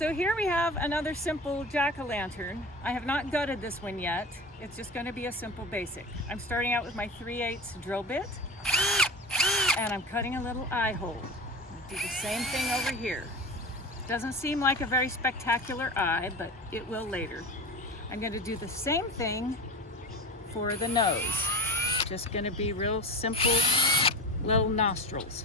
So here we have another simple jack-o'-lantern. I have not gutted this one yet. It's just going to be a simple basic. I'm starting out with my 3/8 drill bit, and I'm cutting a little eye hole. Do the same thing over here. Doesn't seem like a very spectacular eye, but it will later. I'm going to do the same thing for the nose. Just going to be real simple little nostrils.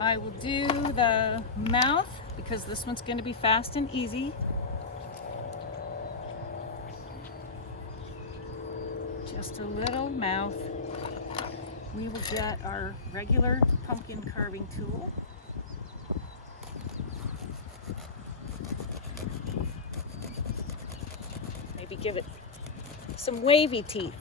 I will do the mouth because this one's going to be fast and easy. Just a little mouth. We will get our regular pumpkin carving tool. Maybe give it some wavy teeth.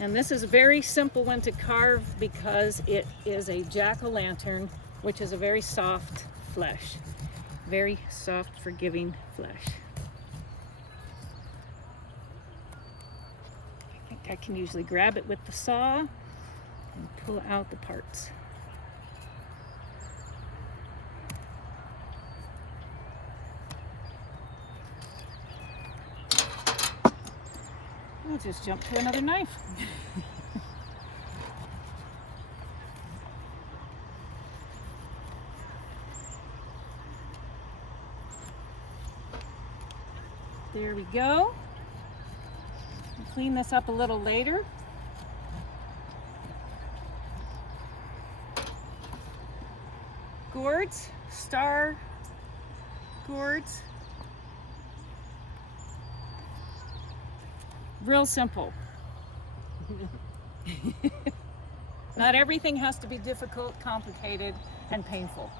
And this is a very simple one to carve because it is a jack-o'-lantern, which is a very soft flesh. Very soft, forgiving flesh. I think I can usually grab it with the saw and pull out the parts. I'll just jump to another knife. There we go. I'll clean this up a little later. Gourds, star gourds. Real simple. Not everything has to be difficult, complicated, and painful.